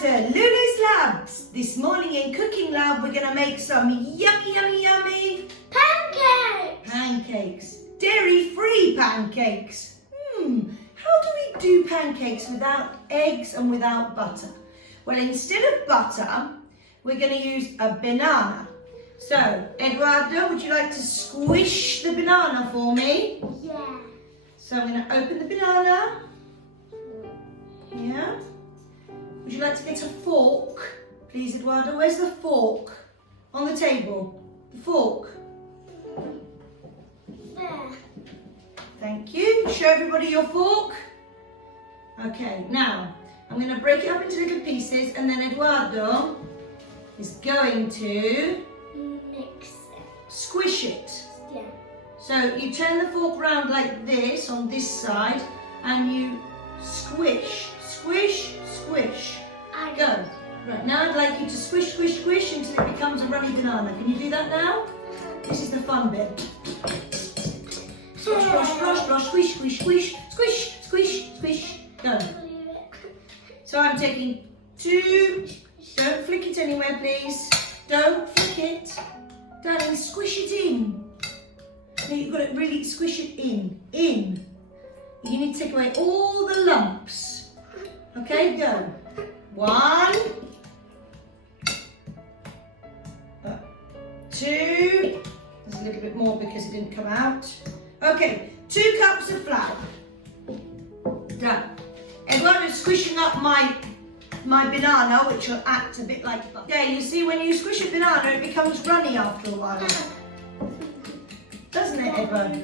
to Lulu's Labs. This morning in Cooking Lab, we're going to make some yummy pancakes. Dairy-free pancakes. How do we do pancakes without eggs and without butter? Well, instead of butter, we're going to use a banana. So, Eduardo, would you like to squish the banana for me? Yeah. So I'm going to open the banana. Yeah. Would you like to get a fork, please, Eduardo? Where's the fork? On the table. The fork. There. Thank you. Show everybody your fork. Okay, now I'm going to break it up into little pieces and then Eduardo is going to Mix it. squish it. Yeah. So you turn the fork round like this on this side and you squish, squish, squish. Go. Right, now I'd like you to squish, squish, squish until it becomes a runny banana. Can you do that now? This is the fun bit. Squash, squash, squash, squash, squish, squish, squish, squish, squish, squish. Go. So I'm taking 2. Don't flick it anywhere, please. Don't flick it. Darling, squish it in. No, you've got to really squish it in. In. You need to take away all the lumps. Okay, go. 1. 2. There's a little bit more because it didn't come out. Okay, 2 cups of flour. Done. Eduardo's squishing up my banana, which will act a bit like butter. Yeah, you see, when you squish a banana, it becomes runny after a while. Doesn't it, Eduardo?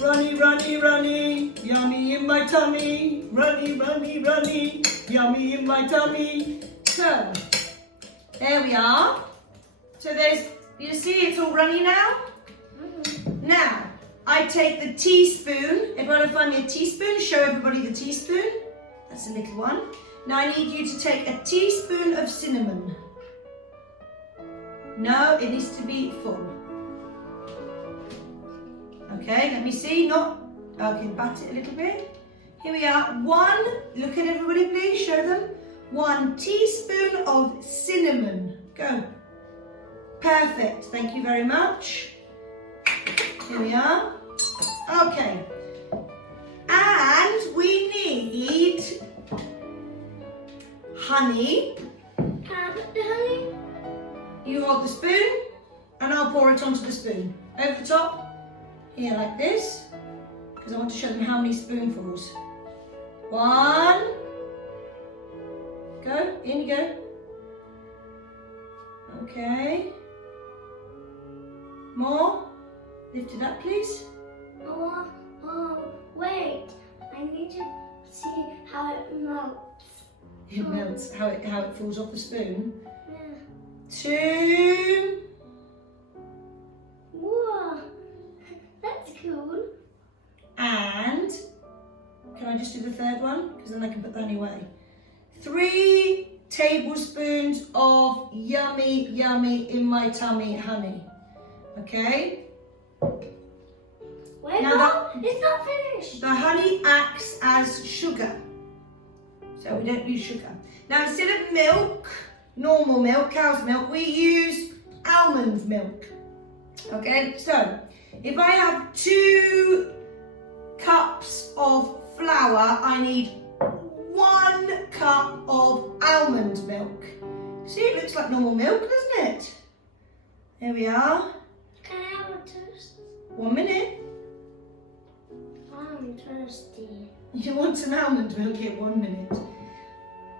Runny, runny, runny, yummy in my tummy. Runny, runny, runny, yummy in my tummy. So, there we are. So there's, you see it's all runny now? Now, I take the teaspoon. Everyone find me a teaspoon. Show everybody the teaspoon. That's a little one. Now I need you to take a teaspoon of cinnamon. No, it needs to be full. Okay, let me see. Okay, bat it a little bit. Here we are. 1, look at everybody please, show them. 1 teaspoon of cinnamon. Go. Perfect, thank you very much. Here we are. Okay. And we need honey. Can I put the honey? You hold the spoon and I'll pour it onto the spoon. Over the top. Here, like this, because I want to show them how many spoonfuls. 1. Go, in you go. Okay. More. Lift it up, please. Wait. I need to see how it melts. It melts, how it falls off the spoon. Yeah. 2. Whoa. That's cool. And, can I just do the 3rd one? Because then I can put the honey away. 3 tablespoons of yummy, yummy in my tummy honey. Okay? Wait, now it's not finished. The honey acts as sugar. So we don't use sugar. Now instead of milk, normal milk, cow's milk, we use almond milk. Okay, so if I have 2 cups of flour, I need 1 cup of almond milk. See, it looks like normal milk, doesn't it? There we are. Can I have a toast? 1 minute. I'm thirsty. You want some almond milk here? 1 minute.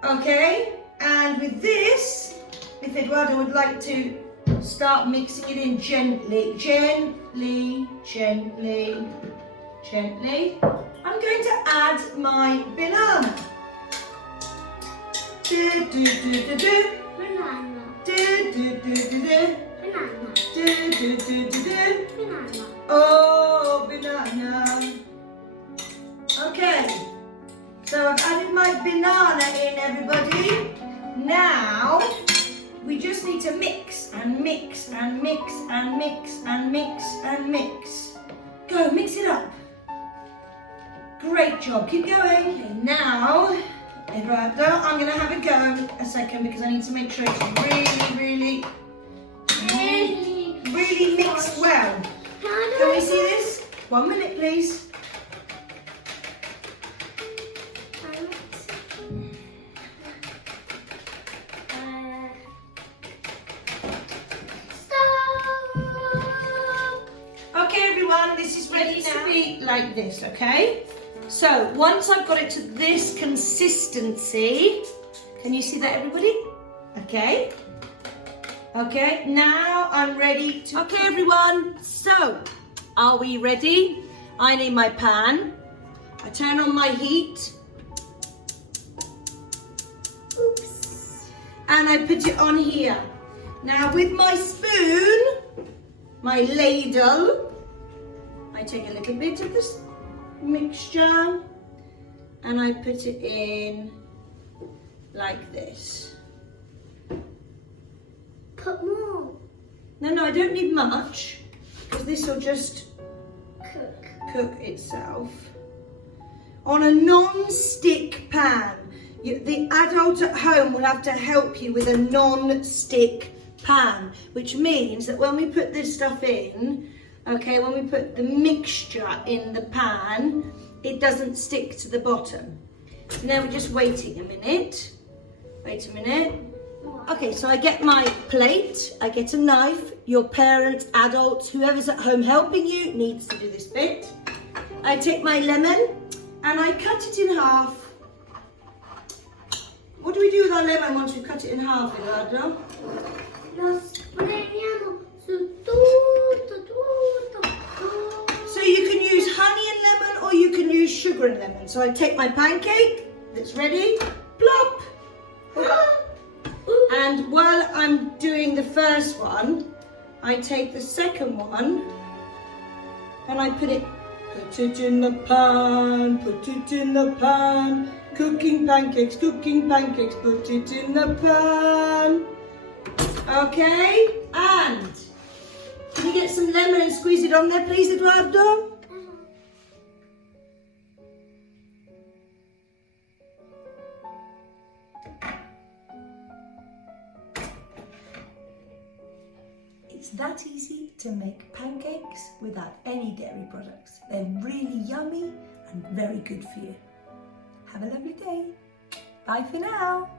Okay, and with this, if Eduardo would like to start mixing it in gently, gently, gently, gently. I'm going to add my banana. Do, do, do, do, do. Banana. Do, do, do, do, do. Banana. Do, do, do, do, do. Banana. Oh, banana. Okay, so I've added my banana in, everybody. Now, we just need to mix and mix and mix and mix and mix and mix. Go, mix it up. Great job, keep going. Okay, now, Eduardo, I'm going to have a go a second because I need to make sure it's really mixed well. Can we see this? 1 minute, please. Okay, everyone, this is ready to be like this, okay? So, once I've got it to this consistency, can you see that, everybody? Okay. Okay, now I'm ready to... Okay, everyone, so, are we ready? I need my pan. I turn on my heat. Oops. And I put it on here. Now, with my spoon, my ladle, I take a little bit of this mixture and I put it in like this. Put more. No, I don't need much because this will just Cook. itself. On a non-stick pan. The adult at home will have to help you with a non-stick pan, which means that when we put this stuff in, okay, when we put the mixture in the pan, it doesn't stick to the bottom. So now we're just waiting a minute. Wait a minute. Okay, so I get my plate, I get a knife. Your parents, adults, whoever's at home helping you needs to do this bit. I take my lemon and I cut it in half. What do we do with our lemon once we've cut it in half, Eduardo? Lo spremiamo su tutto. So you can use honey and lemon or you can use sugar and lemon. So I take my pancake that's ready, plop. And while I'm doing the first one, I take the second one and I put it in the pan, put it in the pan. Cooking pancakes, put it in the pan. Okay, and can you get some lemon and squeeze it on there, please, Eduardo? It's that easy to make pancakes without any dairy products. They're really yummy and very good for you. Have a lovely day. Bye for now.